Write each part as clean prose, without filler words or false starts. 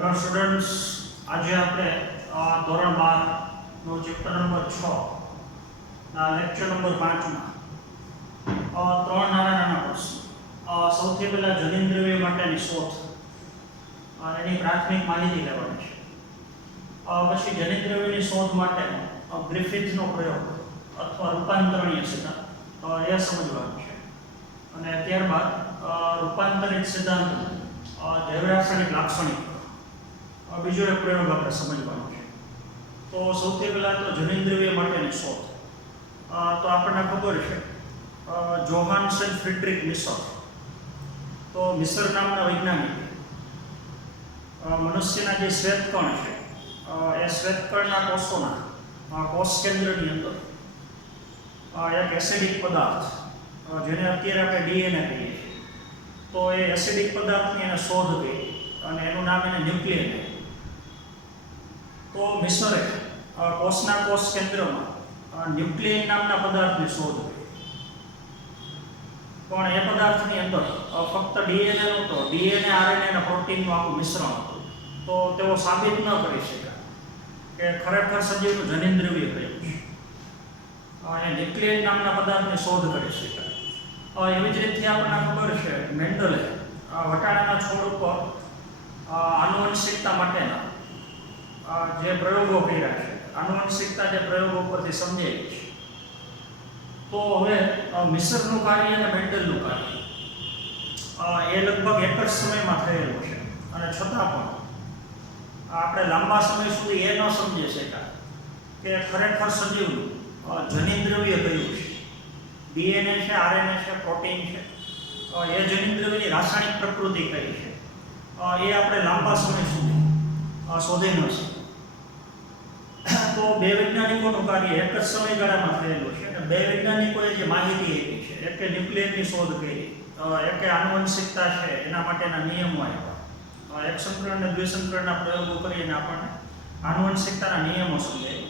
Hello students, આજે આપણે ધોરણ 12 નો ચેપ્ટર નંબર 6 ના લેક્ચર નંબર 5 માં ત્રણ નાના પ્રશ્નો સૌથી પહેલા જનિન્દ્રિય માટેની શોધ એની પ્રાથમિક માહિતી લેવાની છે. પછી જનિન્દ્રિયની શોધ માટે ગ્રિફિથનો પ્રયોગ અથવા રૂપાંતરણીય સિદ્ધાંત એ સમજવાનું છે. અને ત્યારબાદ રૂપાંતરિત સિદ્ધાંત જૈવરાસાયણિક લાક્ષણિક બીજો એક પ્રયોગ આપણે સમજવાનો છે. તો સૌથી પહેલા તો જનિન્દ્રિય માટેની શોધ. તો આપણને ખબર છે જોહાન્સન ફ્રીડરિક મિસર. તો મિસર નામના વૈજ્ઞાનિક મનુષ્યના જે શ્વેતકણ છે એ શ્વેતકણના કોષોના કોષ કેન્દ્રની અંદર એક એસિડિક પદાર્થ જેને અત્યારે આપણે ડીએનએ કહીએ છીએ, તો એ એસિડિક પદાર્થની એને શોધ કરી અને એનું નામ એને ન્યુક્લિયન. તો મિસરે કોષના કોષ કેન્દ્રમાં ન્યુક્લિયન નામના પદાર્થની શોધ કરી. પણ એ પદાર્થની અંદર ફક્ત ડીએનએ નહોતો, ડીએનએ આરએનએ અને પ્રોટીનનું આખું મિશ્રણ હતું. તો તેઓ સાબિત ન કરી શક્યા કે ખરેખર સજીવનું જનિન્દ્રિય કયું છે. એ ન્યુક્લિયન નામના પદાર્થની શોધ કરી શક્યા. એવી જ રીતે આપણને ખબર છે મેન્ડલે વટાણાના છોડ ઉપર આનુવંશિકતા માટેના જે પ્રયોગો કર્યા છે, આનુવંશિકતા જે પ્રયોગો પરથી સમજાય છે. તો હવે મિસરનું કાર્ય અને મેન્ડલનું કાર્ય એ લગભગ એક જ સમયમાં થયેલું છે. અને છતાં પણ આપણે લાંબા સમય સુધી એ ન સમજી શક્યા કે ખરેખર સજીવનું જનિન્દ્રિય કયું છે. ડીએનએ છે, આરએનએ છે, પ્રોટીન છે, એ જનિન્દ્રિયની રાસાયણિક પ્રકૃતિ કઈ છે એ આપણે લાંબા સમય સુધી શોધી ન શકીએ. તો બે વૈજ્ઞાનિકોનું કાર્ય એક જ સમયગાળામાં થયેલું છે અને બે વૈજ્ઞાનિકોએ જે માહિતી આપી છે, એકે ન્યુક્લિયનની શોધ કરી, એકે આનુવંશિકતા છે એના માટેના નિયમો આપ્યા, એક સંકરણ અને દ્વિસંકરણના પ્રયોગો કરીને આપણને આનુવંશિકતાના નિયમો સમજાય.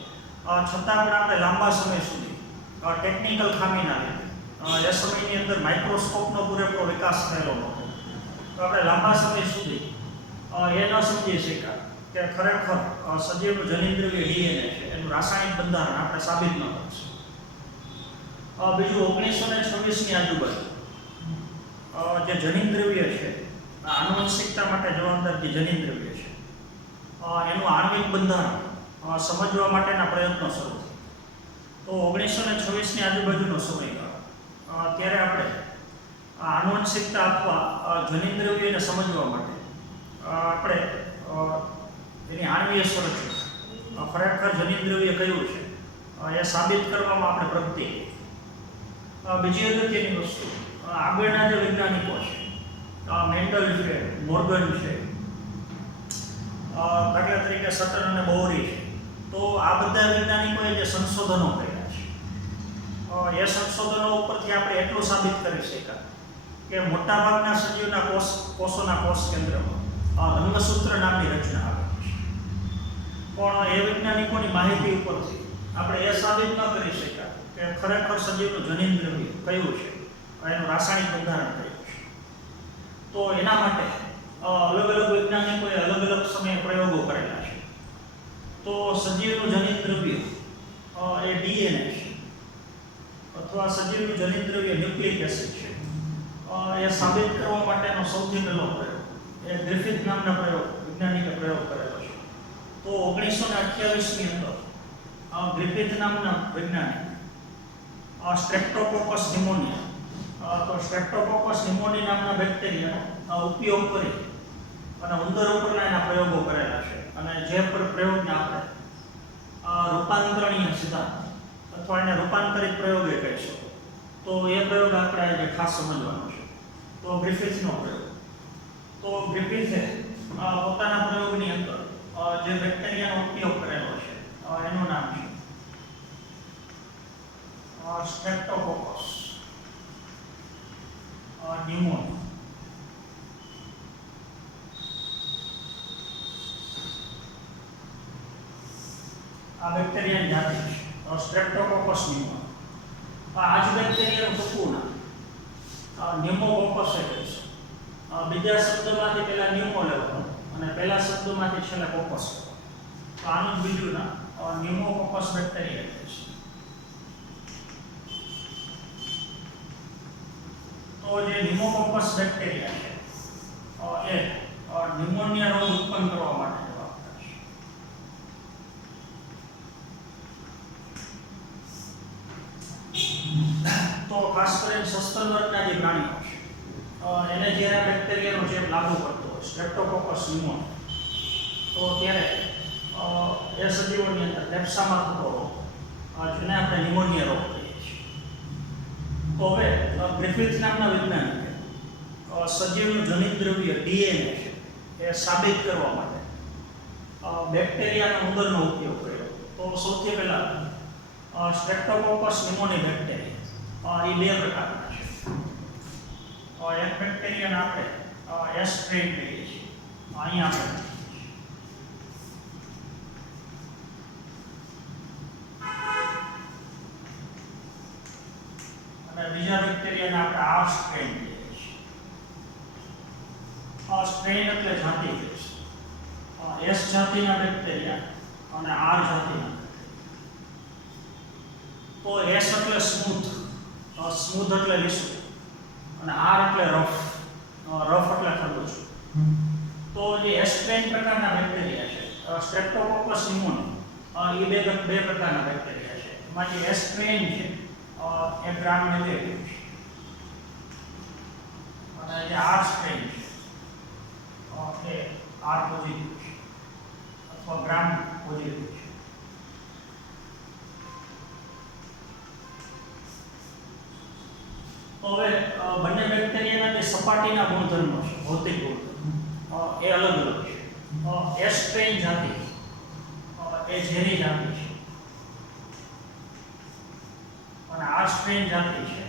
છતાં પણ આપણે લાંબા સમય સુધી ટેકનિકલ ખામીના લીધે એ સમયની અંદર માઇક્રોસ્કોપનો પૂરેપૂરો વિકાસ થયેલો નહોતો. તો આપણે લાંબા સમય સુધી એ ન સમજી શક્યા કે ખરેખર સજીવનું જનિન્દ્રિય ડીએનએ છે, એનું રાસાયણિક બંધારણ આપણે સાબિત ન કરી શકીએ. બીજું 1926ની આજુબાજુ જે જનિન્દ્રિય છે, આનુવંશિકતા માટે જવાબદાર જે જનિન્દ્રિય છે એનું આણ્વિક બંધારણ સમજવા માટેના પ્રયત્નો શરૂ થયા. તો 1926ની આજુબાજુનો સમયગાળો ત્યારે આપણે આનુવંશિકતા અથવા જનિન્દ્રિયને સમજવા માટે આપણે એની આણ્વીય સંરચના, ખરેખર જનિન્દ્રિય કયું છે એ સાબિત કરવામાં આપણે પ્રગતિ કરી. બીજી અગત્યની વસ્તુ, આગળના જે વૈજ્ઞાનિકો છે મેન્ડલ છે, મોર્ગન છે, દાખલા તરીકે સટર અને બોરી છે, તો આ બધા વૈજ્ઞાનિકોએ જે સંશોધનો કર્યા છે એ સંશોધનો ઉપરથી આપણે એટલું સાબિત કરી શક્યા કે મોટાભાગના સજીવના કોષોના કોષ કેન્દ્રમાં રંગસૂત્ર નામની રચના આવે છે. પણ એ વૈજ્ઞાનિકોની માહિતી ઉપરથી આપણે એ સાબિત ન કરી શક્યા કે ખરેખર સજીવનું જનિન્દ્રિય કયું છે, એનું રાસાયણિક બંધારણ કયું છે. તો એના માટે અલગ અલગ વૈજ્ઞાનિકોએ અલગ અલગ સમયે પ્રયોગો કરેલા છે. તો સજીવનું જનિન્દ્રિય એ ડીએનએ છે અથવા સજીવનું જનિન્દ્રિય ન્યુક્લિક એસિડ છે એ સાબિત કરવા માટેનો સૌથી પહેલો પ્રયોગ એ ગ્રિફિથ નામના વૈજ્ઞાનિકે પ્રયોગ કરેલો છે. તો 1928ની અંદર ગ્રિફિથ નામના વૈજ્ઞાનિક સ્ટ્રેપ્ટોકોકસ નિમોનિયા, તો સ્ટ્રેપ્ટોકોકસ નિમોનિયા નામના બેક્ટેરિયાનો ઉપયોગ કરી અને ઉંદર ઉપરના એના પ્રયોગો કરેલા છે. અને જે પ્રયોગને આપણે રૂપાંતરણીય સિદ્ધાંત અથવા એને રૂપાંતરિત પ્રયોગ એ કહી શકો. તો એ પ્રયોગ આપણે આજે ખાસ સમજવાનો છે. તો ગ્રિફિથનો પ્રયોગ. તો ગ્રિફિથે પોતાના પ્રયોગની અંદર જે બેક્ટેરિયાનો ઉપયોગ કરેલો છે એનું નામ છે સ્ટ્રેપ્ટોકોકસ નિમોનિયા. આ બેક્ટેરિયાની જાતિ છે સ્ટ્રેપ્ટોકોકસ નિમોનિયા. આ જ બેક્ટેરિયાનું ટૂંકું નામ ન્યુમોકોકસ છે. બીજા શબ્દમાંથી પહેલા ન્યુમો લેવાનો અને પહેલા શબ્દમાંથી છેલ્લે કોકસ કરો. તો આનું જ બીજું નામ ન્યુમોકોકસ બેક્ટેરિયા છે. તો જે ન્યુમોકોકસ બેક્ટેરિયા છે એ ન્યુમોનિયા રોગ ઉત્પન્ન કરવા માટે જવાબદાર છે. તો ખાસ કરીને સસ્તન વર્ગના જે પ્રાણીઓ છે એને જ્યારે બેક્ટેરિયાનો ચેપ લાગુ પડતો હોય સ્ટ્રેપ્ટોકોકસ ન્યુમોનિયા, તો ત્યારે એ સજીવોની અંદર ફેફસામાં થતો રોગ જેને આપણે ન્યુમોનિયા રોગ કહીએ છીએ. તો હવે ગ્રિફિથ નામના વૈજ્ઞાનિકે સજીવનું જનિત દ્રવ્ય ડીએનએ છે એ સાબિત કરવા માટે બેક્ટેરિયાના ઉંદરનો ઉપયોગ કર્યો. તો સૌથી પહેલા સ્ટ્રેપ્ટોકોકસ ન્યુમોનિયા બેક્ટેરિયા એ બે પ્રકારના છે. એક બેક્ટેરિયાને આપણે એસ સ્ટ્રેન કહીએ છીએ, અહીંયા આપણે બીજા બેક્ટેરિયાને આપણે આર સ્ટ્રેન કહીએ છીએ. સ્ટ્રેન એટલે જાતિ છે. એસ જાતિના બેક્ટેરિયા અને આર જાતિના. તો એસ એટલે સ્મૂથ, સ્મૂથ એટલે લીસું, અને આર એટલે રફ, રફ એટલે ખરબચું. તો જે એસ સ્ટ્રેન પ્રકારના બેક્ટેરિયા છે સ્ટ્રેપ્ટોકોકસ ન્યુમોનિયા એ બે પ્રકારના બેક્ટેરિયા છે. એમાં જે એસ સ્ટ્રેન છે એ ગ્રામ નેગેટિવ છે, અને જે આર સ્ટ્રેન છે એ આર પોઝિટિવ છે અથવા ગ્રામ પોઝિટિવ છે. તો હવે બંને બેક્ટેરિયાના જે સપાટીના ગુણધર્મો છે, ભૌતિક ગુણધર્મો એ અલગ અલગ છે. એસ સ્ટ્રેન જાતિ એ ઝેરી જાતિ છે, અને આર સ્ટ્રેન જાતિ છે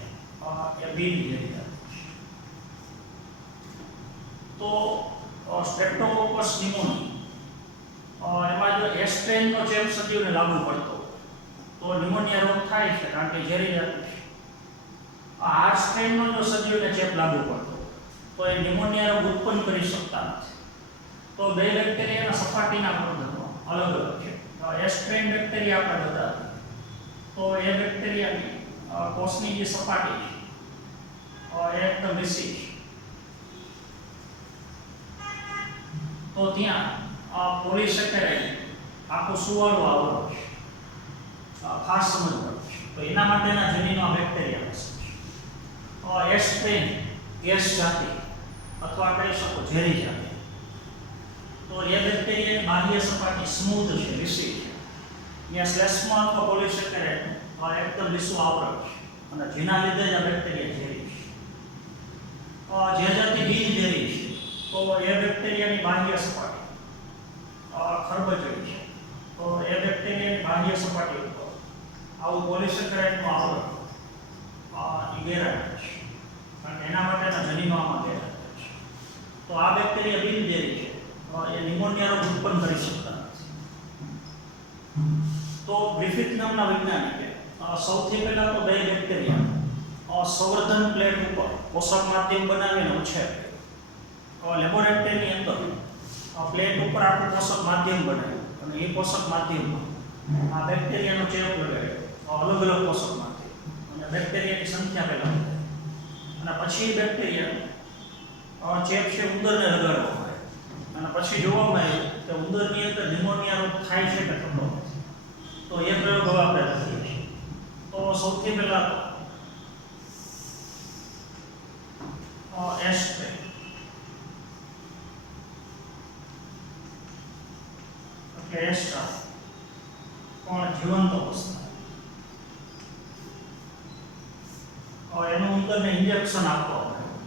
એ બિન ઝેરી જાતિ છે. તો સ્ટ્રેપ્ટોકોકસ ન્યુમોનિયા એમાં જો એસ સ્ટ્રેનનો ચેપ સજીવને લાગુ પડતો તો ન્યુમોનિયા રોગ થાય છે, કારણ કે ઝેરી જાતિ છે. આર સ્ટ્રેનનો જો સજીવને ચેપ લાગુ પડતો તો એ ન્યુમોનિયા રોગ ઉત્પન્ન કરી શકતા નથી. તો બે બેક્ટેરિયાના સપાટીના ગુણધર્મો અલગ અલગ છે. એસ સ્ટ્રેન બેક્ટેરિયા આપણે બતાવ્યું તો એ બેક્ટેરિયાની કોષની જે સપાટી છે એ એકદમ લીસી છે. તો ત્યાં પોલિસેકેરાઇડ આખું સુવાળું આવરણ છે, ખાસ સમજવાનું છે. તો એના માટેના જનીનો આ બેક્ટેરિયા હશે. એસ સ્ટ્રેન એસ જાતિ અથવા કહી શકો ઝેરી જાતિ. તો એ બેક્ટેરિયાની બાહ્ય સપાટી સ્મૂથ છે, લીસી છે. ત્યાં શ્લેષ્મા અથવા પોલિસેકેરાઇડ એકદમ લીસું આવરણ છે, અને જેના લીધે જ આ બેક્ટેરિયા ઝેરી છે. જે જાતિ બિન ઝેરી છે તો એ બેક્ટેરિયાની બાહ્ય સપાટી ખરબચડી છે. તો એ બેક્ટેરિયાની બાહ્ય સપાટી ઉપર આવું પોલિસેકેરાઇડનું આવરણ એ ગેરહાજર છે, કારણ કે એના માટેના જનીનો આમાં ગેરહાજર છે. તો આ બેક્ટેરિયા બિન ઝેરી છે, એ ન્યુમોનિયા રોગ ઉત્પન્ન કરી શકતા નથી. તો ગ્રિફિથ નામના વૈજ્ઞાનિકે સૌથી પહેલા તો બે બેક્ટેરિયા સંવર્ધન પ્લેટ ઉપર પોષક માધ્યમ બનાવીને ઉછેર કર્યો. લેબોરેટરીની અંદર પ્લેટ ઉપર આખું પોષક માધ્યમ બનાવ્યું, અને એ પોષક માધ્યમમાં આ બેક્ટેરિયાનો ચેપ લગાડ્યો, અલગ અલગ પોષક માધ્યમ, અને બેક્ટેરિયાની સંખ્યા પહેલા વધારી, અને પછી બેક્ટેરિયા ચેપ છે ઉંદરને લગાડવામાં આવ્યો, અને પછી જોવામાં આવ્યું કે ઉંદરની અંદર ન્યુમોનિયા રોગ થાય છે કે થતો નથી. તો એ પ્રયોગ હવે આપણે કરીએ છીએ. તો સૌથી પહેલા એસ સ્ટ્રેન એટલે એસ પણ જીવંત અવસ્થા એનું ઉંદરને ઇન્જેક્શન આપવામાં આવ્યું,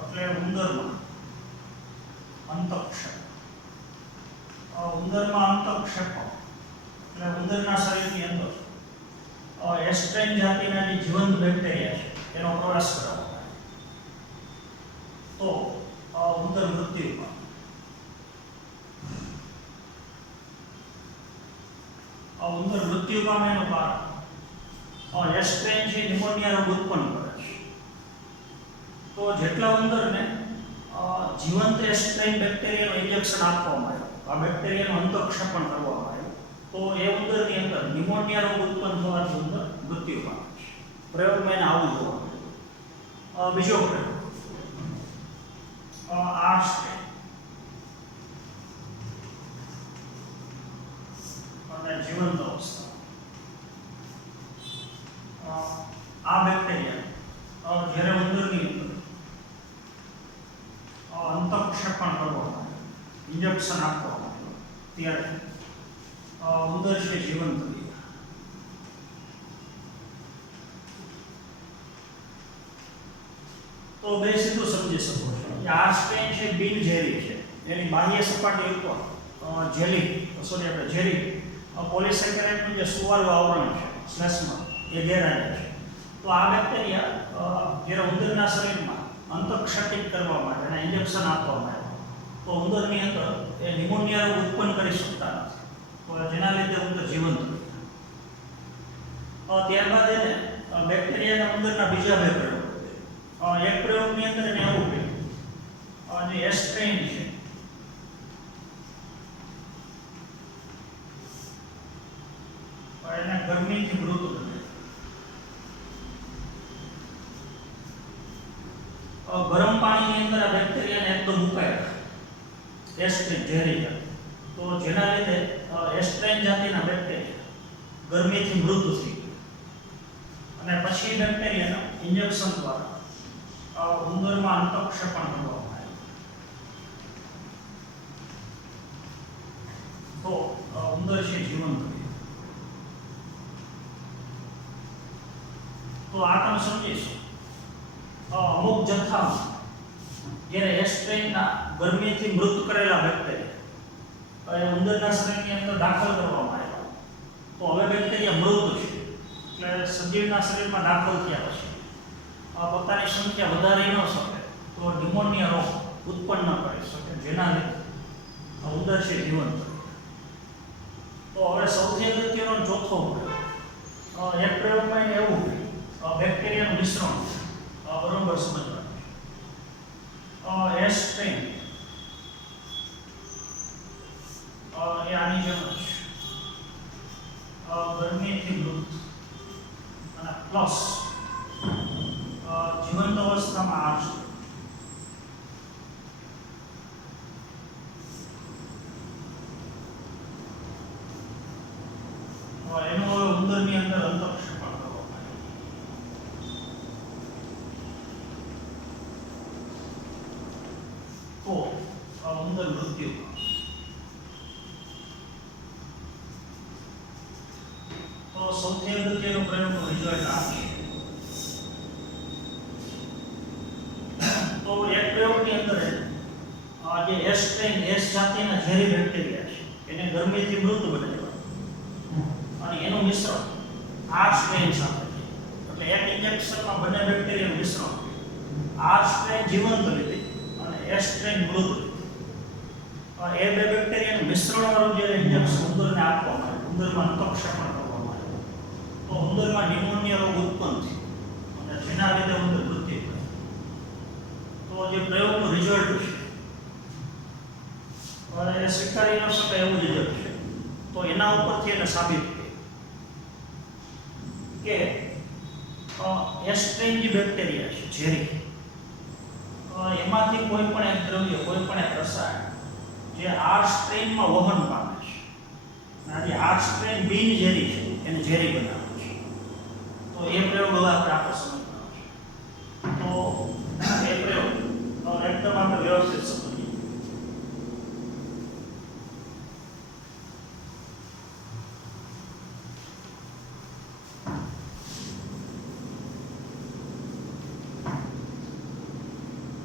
એટલે ઉંદરમાં અંતઃક્ષેપ એટલે ઉંદરના શરીરની અંદર એસ સ્ટ્રેન જાતિના જે જીવંત બેક્ટેરિયા છે એનો પ્રવેશ કરવામાં આવ્યો. તો ઉંદર મૃત્યુ પામે. ઉંદર મૃત્યુ પામે એનું કારણ એસ સ્ટ્રેન છે ન્યુમોનિયા રોગ ઉત્પન્ન કરે છે. તો જેટલા ઉંદરને જીવંત એસ્ટ્રેન બેક્ટેરિયાનું ઇન્જેક્શન આપવામાં આવ્યું, આ બેક્ટેરિયાનું અંતઃક્ષેપણ કરવામાં આવ્યું, તો એ ઉંદરની અંદર નિમોનિયા રોગ ઉત્પન્ન થવાથી ઉંદર મૃત્યુ પામે છે. પ્રયોગમાં એને આવું જોવા મળ્યું. બીજો પ્રયોગ આર સ્ટ્રેન અને જીવંત અવસ્થા. આ બેક્ટેરિયા જ્યારે ઉંદરની અંદર અંતઃક્ષેપણ કરવામાં આવે, ઇન્જેક્શન આપવામાં આવે, ત્યારે ઉંદર છે જીવંત થઈ જાય. તો બે સીધું સમજી શકો છો કે આ સ્ટ્રેન છે બિનઝેરી છે, એની બાહ્ય સપાટી ઉપર ઝેરી પોલિસેકેરાઇડનું જે સુવાળું આવરણ છે શ્લેષ્મા એ ઘેરાયેલું છે. તો આ બેક્ટેરિયા જ્યારે ઉંદરના શરીરમાં અંતઃક્ષેપિત કરવા માટે એને ઇન્જેક્શન આપવામાં આવે તો ઉંદરની અંદર એ નિમોનિયા રોગ ઉત્પન્ન કરી શકતા નથી, તો જેના લીધે ઉંદર જીવંત રહે. ત્યારબાદ એને બેક્ટેરિયાના ઉંદરના બીજા બે પ્રયોગ. એક પ્રયોગની અંદર એને એવું કહ્યું જે એસ્ટ્રેન છે એને ગરમીથી મૃત બને. ગરમ પાણીની અંદર આ બેક્ટેરિયાને એકદમ મુકાય એસ્ટ્રેન ઝેરી, તો જેના લીધે એસ્ટ્રેન જાતિના બેક્ટેરિયા ગરમીથી મૃત થઈ અને પછી બેક્ટેરિયાના ઇન્જેક્શન દ્વારા ઉંદરમાં અંતઃક્ષેપણ કરવામાં આવ્યું તો ઉંદર છે જીવંત રહે. તો આ તમે સમજીશું અમુક જથ્થામાં જ્યારે એસ્ટ્રેનના ગરમીથી મૃત કરેલા બેક્ટેરિયા એ ઉંદરના શરીરની અંદર દાખલ કરવામાં આવ્યા, તો હવે બેક્ટેરિયા મૃત છે એટલે સજીવના શરીરમાં દાખલ થયા પછી પોતાની સંખ્યા વધારી ન શકે તો નિમોનિયા રોગ ઉત્પન્ન ન કરી શકે, જેના લીધે ઉંદર છે જીવંત. તો હવે સૌથી અગત્યનો ચોથો પ્રયોગ, એક પ્રયોગમાં એને એવું બેક્ટેરિયાનું મિશ્રણ બરોબર સમજવાનું. એસ્ટ્રેન એ આની જેમ જ ગરમીથી મૃત અને પ્લસ જીવંત અવસ્થામાં આર છે. એનું હવે ઉંદરની અંદર અંતઃક્ષેપણ કરવામાં આવ્યું તો ઉંદર મૃત્યુ. તો સૌથી અગત્યનો પ્રયોગનો રિઝલ્ટ આ છે. તો એક પ્રયોગની અંદર જે એસ્ટ્રેન એસ જાતિના ઝેરી બેક્ટેરિયા છે એને ગરમીથી મૃત બનાવ્યા અને એનું મિશ્રણ આર સ્ટ્રેન સાથે, એટલે એક ઇન્જેક્શનમાં બંને બેક્ટેરિયાનું મિશ્રણ આર સ્ટ્રેન જીવંત લીધી અને એસ સ્ટ્રેન મૃત લીધી. એ બે બેક્ટેરિયાનું મિશ્રણવાળું જે ઇન્જેક્શન ઉંદરને આપવામાં આવે, ઉંદરમાં અંતઃક્ષેપણ કરવામાં આવે તો ઉંદરમાં નિમોનિયા રોગ ઉત્પન્ન થયો અને જેના લીધે ઉંદર મૃત્યુ પામ્યો. તો જે પ્રયોગનું રિઝલ્ટ છે એ સ્વીકારી ન શકાય એવું રિઝલ્ટ છે. તો એના ઉપરથી એને સાબિત કે એસ્ટ્રેન જે બેક્ટેરિયા છે ઝેરી, એમાંથી કોઈ પણ એક દ્રવ્ય, કોઈ પણ એક રસાયણ જે આર સ્ટ્રેનમાં વહન પામે છે અને જે આર સ્ટ્રેન બિન ઝેરી છે એને ઝેરી બનાવે છે. તો એ પ્રયોગ હવે આપણે સમજવાનો છે. તો એ પ્રયોગ એકદમ આપણે વ્યવસ્થિત સમજીએ.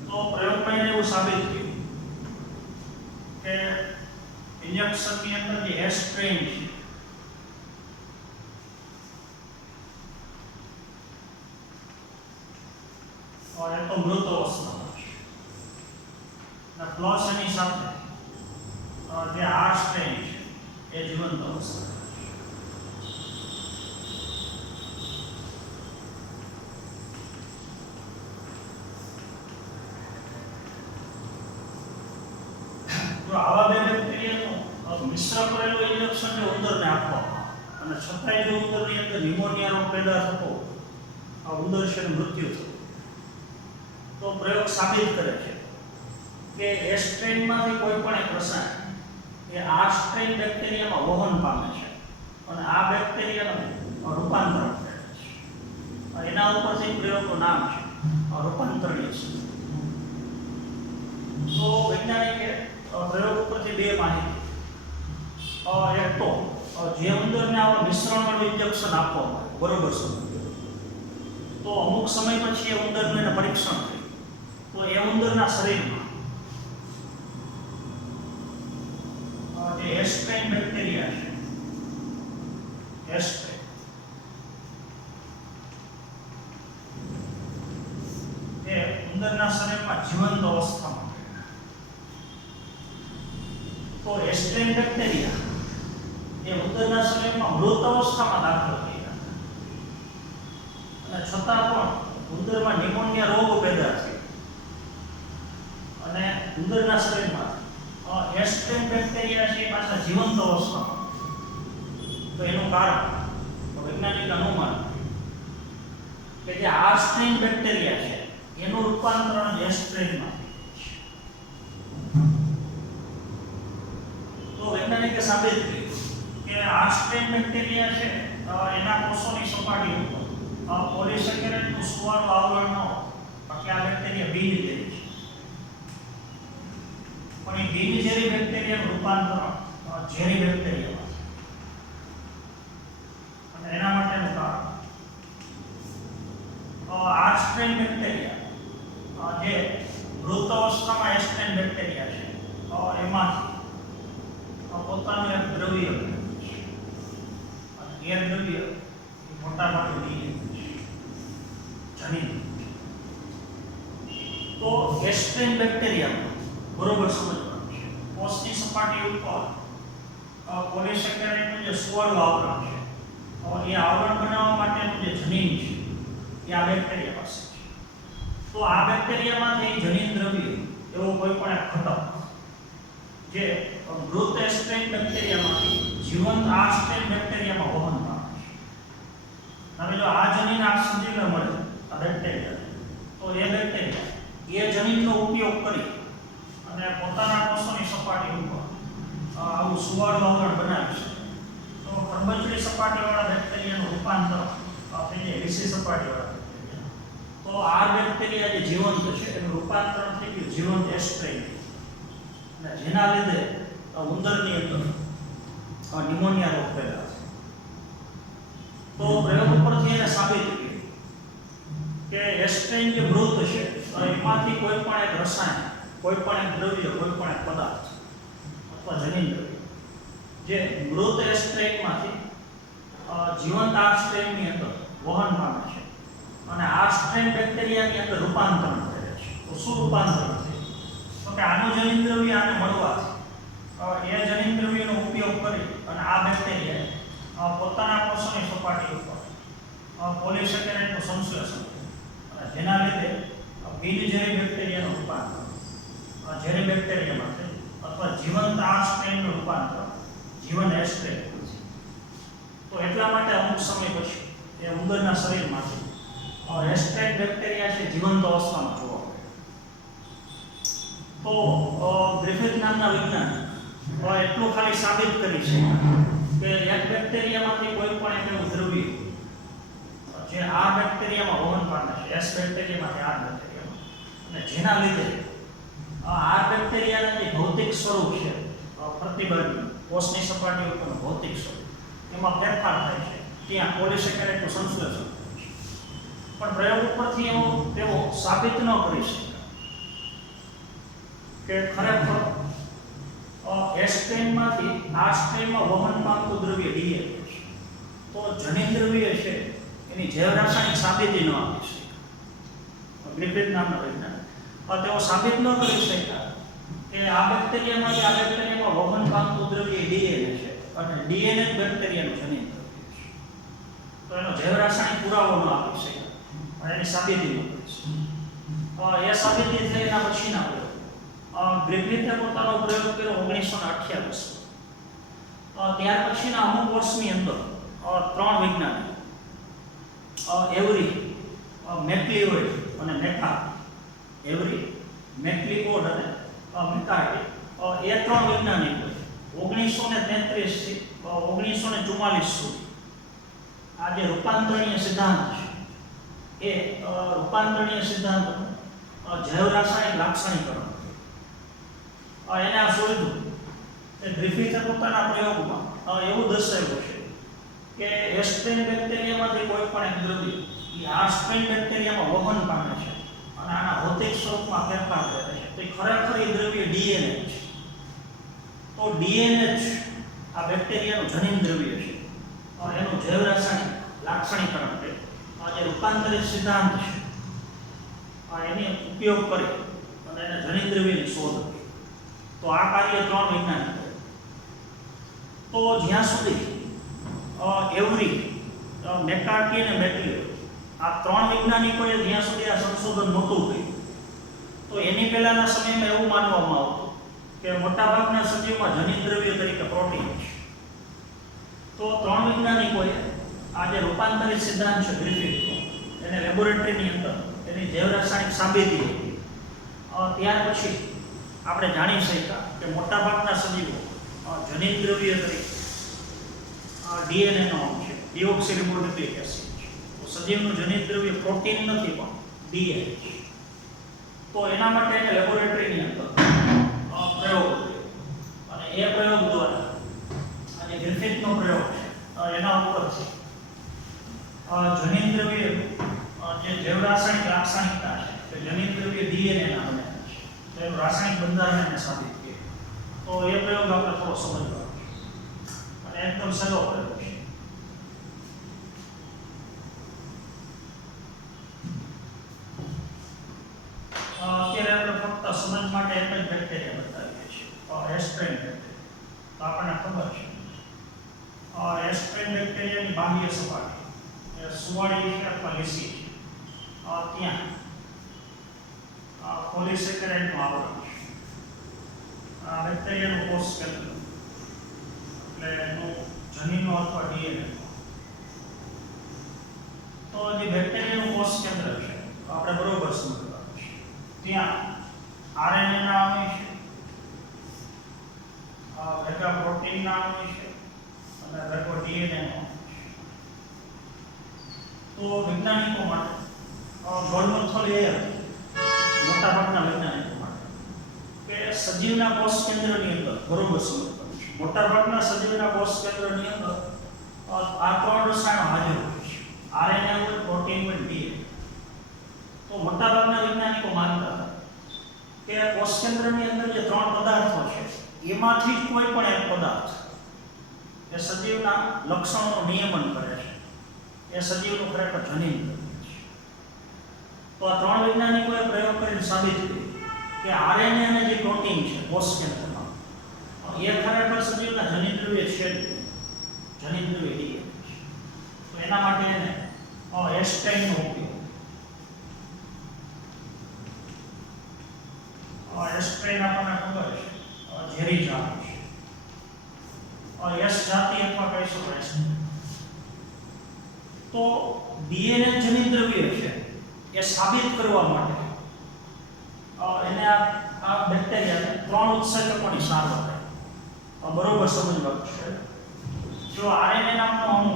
તો પ્રયોગમાં એને એવું સાબિત થયું કે ઇન્જેક્શનની અંદર જે એસ્ટ્રેન છે એ તો મૃત અવસ્થામાં છે અને પ્લસ એની સાથે જે આર સ્ટ્રેન છે એ જીવંત અવસ્થામાં છે. મિશ્ર કરેલું ઇન્જેક્શન જો ઉંદરને આપવામાં અને છતાંય જો ઉંદરની અંદર ન્યુમોનિયા રોગ પેદા થતો આ ઉંદર છે મૃત્યુ થતું, તો પ્રયોગ સાબિત કરે છે કે એ સ્ટ્રેનમાંથી કોઈ પણ એક રસાયણ એ આ સ્ટ્રેન બેક્ટેરિયામાં વહન પામે છે અને આ બેક્ટેરિયાનું રૂપાંતરણ કરે છે. એના ઉપરથી પ્રયોગનું નામ છે રૂપાંતરણીય છે. તો વૈજ્ઞાનિકે પ્રયોગ ઉપરથી બે માહિતી, એક તો જે ઉંદરને આવા મિશ્રણવાળું ઇન્જેક્શન આપવામાં આવે બરોબર સમય, તો અમુક સમય પછી એ ઉંદરનું એને પરીક્ષણ કર્યું તો એ ઉંદરના શરીરમાં જે એસ્ટ્રેન બેક્ટેરિયા છે, એસ્ટ્રેન એ ઉંદરના શરીરમાં જીવંત અવસ્થામાં, તો એસ્ટ્રેન બેક્ટેરિયા એ ઉંદરના શરીરમાં મૃત અવસ્થામાં દાખલ થઈ ગયા અને છતાં પણ ઉંદરમાં ન્યુમોનિયા રોગ પેદા થયો અને ઉંદરના શરીરમાં એસ્ટ્રેન બેક્ટેરિયા છે પાછા જીવંત અવસ્થામાં. તો એનું કારણ વૈજ્ઞાનિક અનુમાન કે જે આ સ્ટ્રેન બેક્ટેરિયા છે એનું રૂપાંતરણ એસ્ટ્રેનમાં, તો વૈજ્ઞાનિકે સાબિત કર્યું કે આ સ્ટ્રેન બેક્ટેરિયા છે એના કોષોની સપાટી ઉપર પોલિસેકેરાઇડનું સુવાળું આવરણ ન હોય, બાકી આ બેક્ટેરિયા બિનઝેરી છે, પણ એ બિનઝેરી બેક્ટેરિયાનું રૂપાંતરણ ઝેરી બેક્ટેરિયામાં અને એના માટેનું કારણ આ સ્ટ્રેન બેક્ટેરિયા જે મૃત અવસ્થામાં એસ્ટ્રેન બેક્ટેરિયા છે એમાંથી પોતાનું એક દ્રવ્ય અને એ દ્રવ્ય મોટા ભાગે જનીન. તો એસ્ટ્રેન બેક્ટેરિયામાં બરોબર સમજવાનું છે કોષની સપાટી ઉપર પોલિસેકેરાઇડનું જે સુવાળું આવરણ છે એ આવરણ બનાવવા માટેનું જે જનીન છે એ આ બેક્ટેરિયા પાસે છે. તો આ બેક્ટેરિયામાંથી જનીન દ્રવ્ય એવો કોઈ પણ એક ઘટક જે મૃત એસ્ટ્રેન બેક્ટેરિયામાંથી જીવંત આ સ્ટ્રેન બેક્ટેરિયામાં વહન પામે છે. હવે જો આ જનીન આ સજીવને મળે આ બેક્ટેરિયા, તો એ બેક્ટેરિયા એ જનીનનો ઉપયોગ કરી અને પોતાના કોષોની સપાટી ઉપર આવું સુવાળું આવરણ બનાવે છે. તો ખરબચડી સપાટીવાળા બેક્ટેરિયાનું રૂપાંતર થઈ જાય વિષી સપાટીવાળા બેક્ટેરિયા. તો આ બેક્ટેરિયા જે જીવંત છે એનું રૂપાંતરણ થઈ ગયું જીવંત એસ્ટ્રેન, અને જેના લીધે ઉંદરની અંદર ન્યુમોનિયા રોગ પેદા છે. તો પ્રયોગ ઉપરથી એને સાબિત કર્યું કે એસ્ટ્રેન જે મૃત છે એમાંથી કોઈ પણ એક રસાયણ, કોઈ પણ એક દ્રવ્ય, કોઈ પણ એક પદાર્થ અથવા જનીન દ્રવ્ય જે મૃત એસ્ટ્રેનમાંથી જીવંત આ સ્ટ્રેનની અંદર વહન પામે છે અને આ સ્ટ્રેન બેક્ટેરિયાની અંદર રૂપાંતરણ કરે છે. તો શું રૂપાંતરણ થાય? તો કે આનું જનીન દ્રવ્ય આને મળવાથી એ જનીન દ્રવ્યનો ઉપયોગ કરી અને આ બેક્ટેરિયા પોતાના કોષોની સપાટી ઉપર પોલિસેકેરાઇડનું સંશ્લેષણ અને જેના લીધે બિનઝેરી બેક્ટેરિયાનું રૂપાંતર ઝેરી બેક્ટેરિયામાં થાય અથવા જીવંત આ સ્ટ્રેનનું રૂપાંતર જીવન એસ્ટ્રેન. તો એટલા માટે અમુક સમય પછી એ ઉંદરના શરીરમાંથી એસ્ટ્રેન બેક્ટેરિયા છે જીવંત અવસ્થામાં જોવા મળે. તો ગ્રિફિથ નામના વૈજ્ઞાનિક એટલું ખાલી સાબિત કરી છે કે એક બેક્ટેરિયામાંથી કોઈ પણ એક એવું દ્રવ્ય જે આ બેક્ટેરિયામાં વહન પામે છે, એસ બેક્ટેરિયામાંથી આ બેક્ટેરિયામાં, અને જેના લીધે આ બેક્ટેરિયાના જે ભૌતિક સ્વરૂપ છે પ્રતિબંધ કોષની સપાટી ઉપરનું ભૌતિક સ્વરૂપ એમાં ફેરફાર થાય છે, ત્યાં પોલિસેકેરાઇડનું સંશ્લેષણ થાય છે. પણ પ્રયોગ ઉપરથી તેઓ સાબિત ન કરી શકે કે ખરેખર એસ્ટ્રેનમાંથી આ સ્ટ્રેનમાં વહન પામતું દ્રવ્ય ડીએનએ છે. તો જનીન દ્રવ્ય છે એની જૈવ રાસાયણિક સાબિતી ન આપી શકે. ગ્રિફિથ નામના વૈજ્ઞાનિક તેઓ સાબિત ન કરી શક્યા કે આ બેક્ટેરિયામાં વહન પામતું દ્રવ્ય ડીએનએ છે અને ડીએનએ બેક્ટેરિયાનું જનીન દ્રવ્ય છે. તો એનો જૈવ રાસાયણિક પુરાવો ન આપી શક્યા અને એની સાબિતી ન કરી શક્યા. એ સાબિતી થઈ એના પછીના ગ્રિફિથે પોતાનો પ્રયોગ કર્યો 1928 ત્યાર પછીના અમુક વર્ષની અંદર ત્રણ વૈજ્ઞાનિક એવરી મેક્લિઓઇડ અને મેકા એવરી મેક્લિઓડ અને મેકાર્ડી એ ત્રણ વૈજ્ઞાનિકો 1933 થી 1944 સુધી આ જે રૂપાંતરણીય સિદ્ધાંત છે એ રૂપાંતરણીય સિદ્ધાંતનું જૈવ રાસાયણિક લાક્ષણિકરણ એને આ શોધ્યું કે ગ્રિફિથે પોતાના પ્રયોગમાં એવું દર્શાવ્યું છે કે એસ્ટ્રેન બેક્ટેરિયામાંથી કોઈ પણ એક દ્રવ્ય એ આ સ્ટ્રેન બેક્ટેરિયામાં વહન પામે છે અને આના ભૌતિક સ્વરૂપમાં ફેરફાર કરે છે તો ખરેખર એ દ્રવ્ય ડીએનએ છે. તો ડીએનએ જ આ બેક્ટેરિયાનું જનીન દ્રવ્ય છે એનું જૈવ રાસાયણિક લાક્ષણિકરણ છે. જે રૂપાંતરિત સિદ્ધાંત છે એનો ઉપયોગ કરી અને એને જનીન દ્રવ્યની શોધ કરી. તો આ કાર્ય ત્રણ વૈજ્ઞાનિકો. તો જ્યાં સુધી એવરી મેકાર્ડી અને મેક્લિઓડ આ ત્રણ વૈજ્ઞાનિકોએ જ્યાં સુધી આ સંશોધન નહોતું કર્યું તો એની પહેલાના સમયમાં એવું માનવામાં આવતું કે મોટાભાગના સજીવમાં જનીન દ્રવ્ય તરીકે પ્રોટીન છે. તો ત્રણ વૈજ્ઞાનિકોએ આ જે રૂપાંતરિત સિદ્ધાંત છે ગ્રિફિથનો એને લેબોરેટરીની અંદર એની જૈવ રાસાયણિક સાબિતી હતી. ત્યાર પછી આપણે જાણી શક્યા કે મોટાભાગના સજીવો જનીન દ્રવ્ય તરીકે ડીએનએનો અંગ છે, ડીઓક્સીરિબોન્યુક્લિક એસિડ છે. તો સજીવનું જનીન દ્રવ્ય પ્રોટીન નથી પણ ડીએનએ છે. તો એના માટે એને લેબોરેટરીની અંદર પ્રયોગ કર્યો અને એ પ્રયોગ દ્વારા અને ગ્રિફિથનો પ્રયોગ છે એના ઉપરથી જનીન દ્રવ્ય જે જૈવ રાસાયણિક લાક્ષણિકતા છે કે જનીન દ્રવ્ય ડીએનએ ના બનેલા છે તેનું રાસાયણિક બંધારણ એને સાબિત કર્યું. તો એ પ્રયોગ આપણે થોડો સમજવાનો છે અને એકદમ સહેલો પ્રયોગ છે. અત્યારે આપણે ફક્ત સમજ માટે એક જ બેક્ટેરિયા બતાવીએ છીએ એસ્ટ્રેન બેક્ટેરિયા. તો આપણને ખબર છે એસ્ટ્રેન બેક્ટેરિયાની બાહ્ય સપાટી સુવાળી છે અથવા લીસી છે. ત્યાં પોલિસેકેરાઇડનું આવરણ છે. આ બેક્ટેરિયાનું કોષ કેન્દ્ર એટલે એનું જનીનો અથવા ડીએનએ. તો જે બેક્ટેરિયાનું કોષ કેન્દ્ર છે આપણે બરોબર સમજવાનું છે. ત્યાં આરએનએ ના અણુ છે, ભેગા પ્રોટીન ના અણુ છે અને ભેગો ડીએનએ નો. તો વૈજ્ઞાનિકો માટે ગોલ્ડન થોલ એ મોટાભાગના વૈજ્ઞાનિકો માટે કે સજીવના કોષ કેન્દ્રની અંદર બરોબર સમજવાનું છે. મોટાભાગના સજીવના કોષ કેન્દ્રની અંદર આ ત્રણ રસાયણો હાજર હોય છે. આરએનએ હોય, પ્રોટીન હોય, ડીએનએ. તો મોટાભાગના વૈજ્ઞાનિકો માનતા હતા કે કોષ કેન્દ્રની અંદર જે ત્રણ પદાર્થો છે એમાંથી જ કોઈ પણ એક પદાર્થ એ સજીવના લક્ષણોનું નિયમન કરે છે. એ સજીવનું ખરેખર જનીન દ્રવ્ય છે. તો આ ત્રણ વૈજ્ઞાનિકોએ પ્રયોગ કરીને સાબિત કર્યું કે આરએનએ અને જે પ્રોટીન છે કોષ કેન્દ્રમાં એ ખરેખર સજીવના જનીન દ્રવ્ય છે. જનીન દ્રવ્ય ડીએનએ છે. તો એના માટે એને એસ્ટ્રેનનો ઉપયોગ એસ્ટ્રેન આપણને ખબર છે ઝેરી જાત છે. એસ જાતિ અથવા કહી શકાય છે. તો ડીએનએ જનીન દ્રવ્ય છે એ સાબિત કરવા માટે એને આ બેક્ટેરિયાને ત્રણ ઉત્સેચકોની સારવાર થાય. બરોબર સમજવાનું છે. જો આરએનએ નામનો અણુ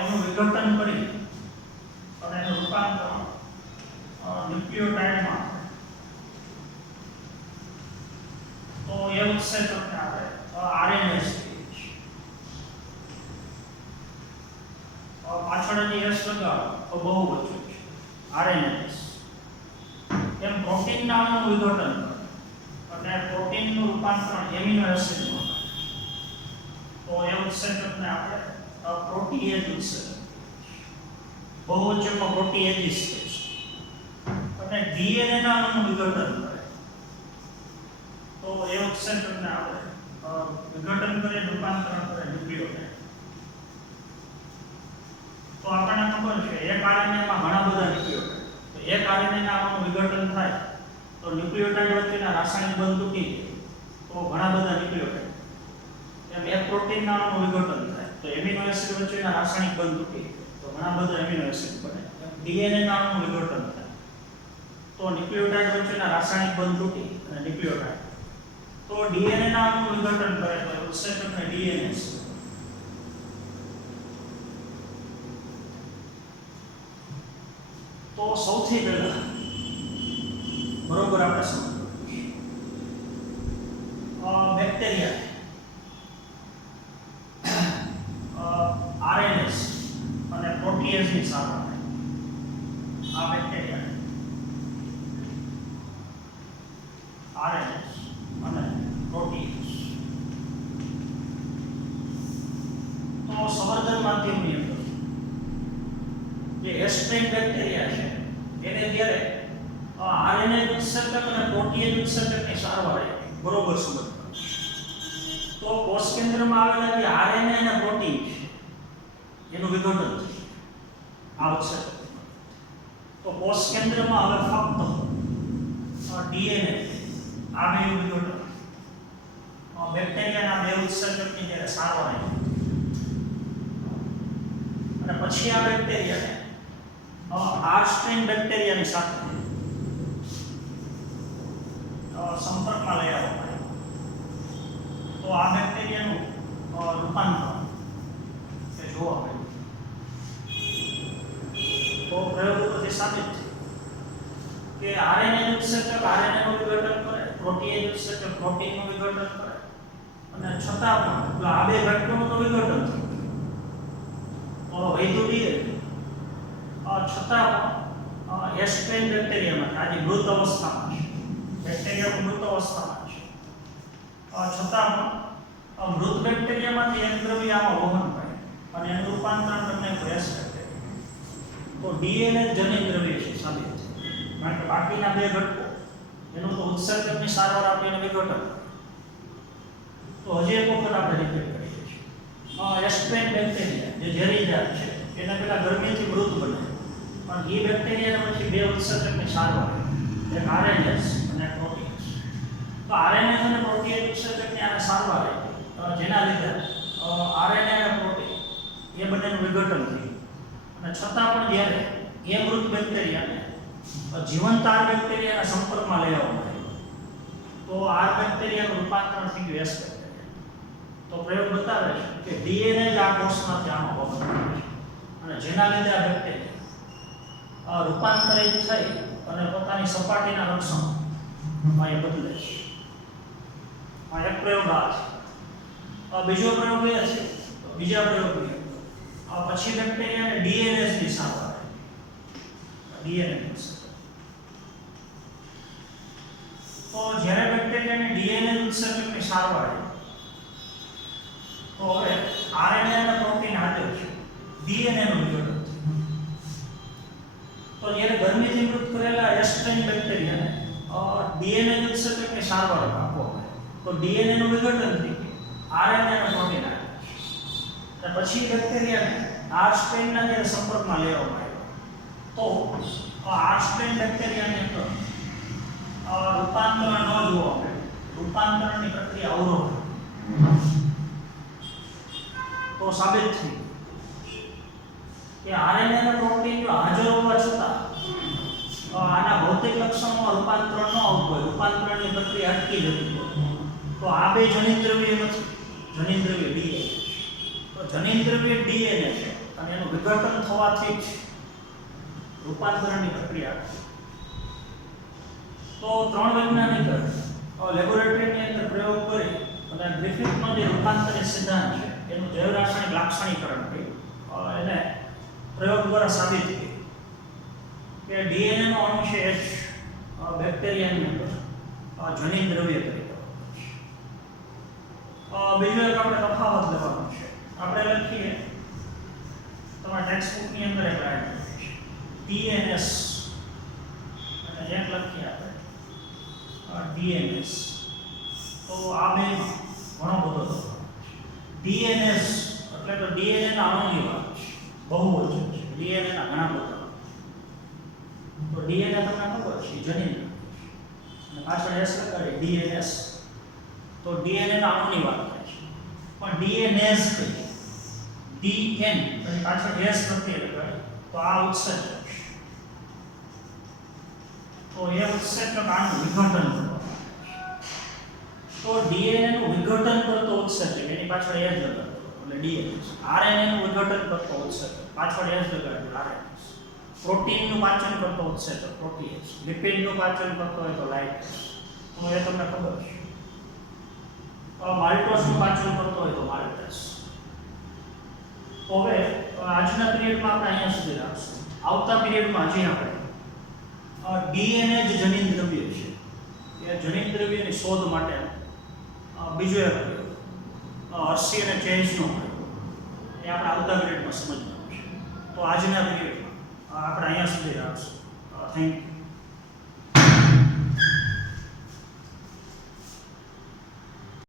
એનું વિઘટન કરી અને એનું રૂપાંતરણ ન્યુક્લિયોટાઇડમાં તો એ ઉત્સેચકને આપણે આરએનએ પાછળ જે એસ લગાવો તો બહુ વચ્ચે છે આરએનએસ. એમ પ્રોટીનના અણુનું વિઘટન અને પ્રોટીનનું રૂપાંતરણ એમિનો એસિડમાં તો એ ઉત્સેચકને આપણે પ્રોટીએજ ઉત્સેચક બહુવચનમાં પ્રોટીએજીસ કહે છે. અને ડીએનએ ના અણુનું વિઘટન કરે તો એ ઉત્સેચકને આપણે વિઘટન કરે રૂપાંતરણ કરે ન્યુક્લિયોટાઇડ. તો આપણને ખબર છે એક આરએનએમાં ઘણા બધા ન્યુક્લિયોટાઇડ. તો એક આરએનએના અણુનું વિઘટન થાય તો ન્યુક્લિયોટાઇડ વચ્ચેના રાસાયણિક બંધ તૂટી જાય તો ઘણા બધા ન્યુક્લિયોટાઇડ એમ એક પ્રોટીનના અણુનું વિઘટન થાય તો એમિનો એસિડ વચ્ચેના રાસાયણિક બંધ તૂટી તો ઘણા બધા એમિનો એસિડ બને. ડીએનએ ના અણુનું વિઘટન થાય તો ન્યુક્લિયોટાઇડ વચ્ચેના રાસાયણિક બંધ તૂટી અને ન્યુક્લિયોટાઇડ તો ડીએનએ ના અણુનું વિઘટન કરે તો ઉત્સેચકને ડીએનએ. તો સૌથી પહેલા બરોબર આપણે સમજો બેક્ટેરિયા આરએનએસ અને પ્રોટીએઝની સારવાર. આ બેક્ટેરિયા આરએનએસ અને પ્રોટીએઝ તો સંવર્ધન માધ્યમની અંદર જે એસ્ટ્રેન બેક્ટેરિયા છે એને જ્યારે આરએનએ ઉત્સેચક અને પ્રોટીએઝ ઉત્સેચકની સારવાર બરોબર સમજ તો કોષ કેન્દ્રમાં આવેલા જે આરએનએ અને પ્રોટીન છે એનું વિઘટન થશે આ ઉત્સેચક. તો કોષ કેન્દ્રમાં હવે ફક્ત ડીએનએ આ બે વિઘટન બેક્ટેરિયાના બે ઉત્સેચકની જ્યારે સારવાર આવી અને પછી આ બેક્ટેરિયાને આર સ્ટ્રેન બેક્ટેરિયાની સાથે સંપર્કમાં લઈ આવવામાં તો આ બેક્ટેરિયાનું રૂપાંતર એ જોવા મળ્યું. તો પ્રયોગ પરથી સાબિત થયું કે આરએનએ ઉત્સેચક આરએનએનું વિઘટન કરે, પ્રોટીન ઉત્સેચક પ્રોટીનનું વિઘટન કરે અને છતાં પણ આ બે ઘટકોનું તો વિઘટન થયું તો વૈધું ડીએનએ છતાં પણ એસ્ટ્રેન બેક્ટેરિયામાં આજે મૃત અવસ્થામાં છે. બેક્ટેરિયા મૃત અવસ્થામાં છે છતાં પણ મૃત બેક્ટેરિયામાંથી એક દ્રવ્ય આમાં વહન કરે અને એનું રૂપાંતરણ તમને પ્રયાસ કરે તો ડીએનએ જનિત દ્રવ્ય છે સાબિત. કારણ કે બાકીના બે ઘટકો એનું તો ઉત્સર્જનની સારવાર આપીને વિઘટન તો હજી એક વખત આપણે રિપીટ કરીએ છીએ. એસ્ટ્રેન બેક્ટેરિયા જે ઝેરીજાત છે એના પેલા ગરમીથી મૃત બને પણ એ બેક્ટેરિયાના પછી બે ઉત્સર્જકની સારવાર એક આરએનએસ અને પ્રોટીન્સ. તો આરએનએસ અને પ્રોટીન ઉત્સર્જકની આને સારવાર જેના લીધે આરએનએ અને પ્રોટીન એ બંનેનું વિઘટન થયું અને છતાં પણ જ્યારે એ મૃત બેક્ટેરિયાને જીવંત આર બેક્ટેરિયાના સંપર્કમાં લઈ આવવામાં આવ્યો તો આર બેક્ટેરિયાનું રૂપાંતરણ થઈ ગયું એસ બેક્ટેરિયા. તો પ્રયોગ બતાવે છે કે ડીએનએ જ આ કોષમાંથી આનો વહન કરે છે અને જેના લીધે આ બેક્ટેરિયા રૂપાંતરિત થઈ અને પોતાની સપાટીના રક્ષણમાં એ બદલે છે. આ એક પ્રયોગ આ છે. બીજો પ્રયોગ એ છે બીજા પ્રયોગ પછી બેક્ટેરિયાને ડીએનએસની સારવાર ડીએનએ તો જ્યારે બેક્ટેરિયાને ડીએનએ ઉત્સર્જકની સારવાર તો હવે આરએનએ અને પ્રોટીન હાજર છે ડીએનએ નું વિઘટન તો જ્યારે ગરમીથી મૃત કરેલા એસ્ટ્રેન બેક્ટેરિયાને ડીએનએ ઉત્સર્જકની સારવાર આપવામાં તો ડીએનએ નું વિઘટન થઈ ગયું આરએનએ અને પ્રોટીન અને પછી બેક્ટેરિયાને આર સ્ટ્રેનના જે સંપર્કમાં લેવામાં આવ્યો તો આર સ્ટ્રેન બેક્ટેરિયાની અંદર રૂપાંતરણ ન જોવા મળ્યું. રૂપાંતરણની પ્રક્રિયા અવરોધ તો સાબિત થઈ કે આરએનએ અને પ્રોટીન જો હાજર હોવા છતાં આના ભૌતિક લક્ષણોમાં રૂપાંતરણ ન આવતું હોય રૂપાંતરણની પ્રક્રિયા અટકી જતી હોય તો આ બે જનિત દ્રવ્ય નથી જનિત દ્રવ્ય ડીએનએ તો જનિત દ્રવ્ય ડીએનએ છે અને એનું વિઘટન થવાથી જ રૂપાંતરણની પ્રક્રિયા તો ત્રણ વૈજ્ઞાનિક લેબોરેટરીની અંદર પ્રયોગ કરી અને ગ્રિફિથનો જે રૂપાંતરિત સિદ્ધાંત છે એનું જૈવ રાસાયણિક લાક્ષણિકરણ કર્યું એને પ્રયોગ દ્વારા સાબિત કર્યું કે ડીએનએ નો અણુ છે એ બેક્ટેરિયાની અંદર જનિત દ્રવ્ય તરીકે બીજો એક આપણે તફાવત લેવાનો છે. આપણે લખીએ તમારા ટેક્સ્ટબુકની અંદર એક રાઈટ છે ટીએનએસ અને એક લખીએ આપણે ડીએનએસ. તો આ બે ઘણો બધો તફાવત ડીએનએસ એટલે તો ડીએનએ ના અણુની વાત છે બહુવચન છે ડીએનએ ના ઘણા બધા તો ડીએનએ તમને ખબર છે જનીન અને પાછળ એસ લગાડી ડીએનએસ તો ડીએનએ ના અણુની વાત થાય છે પણ ડીએનએઝ કહીએ. ડીએન પછી પાછળ એસ નથી લગાડે તો આ ઉત્સેચક. તો એ ઉત્સેચક આનું વિઘટન કરતો. તો ડીએનએ નું વિઘટન કરતો ઉત્સેચક એની પાછળ એસ લગાડો એટલે ડીએનએસ. આરએનએ નું વિઘટન કરતો ઉત્સેચક પાછળ એસ લગાડો આરએનએસ. પ્રોટીન નું પાચન કરતો ઉત્સેચક પ્રોટીએસ. લિપિડ નું પાચન કરતો હોય તો લાઇપેઝ. તો એ તમને ખબર છે. માલ્ટોસ નું પાચન કરતો હોય તો માલ્ટેસ. તો હવે આજના પિરિયડમાં આપણે અહીંયા સુધી રાખશું. આવતા પિરિયડમાં હજી આપણે ડીએનએ જ જનીન દ્રવ્ય છે એ જનીન દ્રવ્યની શોધ માટે બીજો એક હર્શી અને ચેઝનો પ્રયોગ એ આપણે આવતા પિરિયડમાં સમજવાનું છે. તો આજના પિરિયડમાં આપણે અહીંયા સુધી રાખશું. Thank you.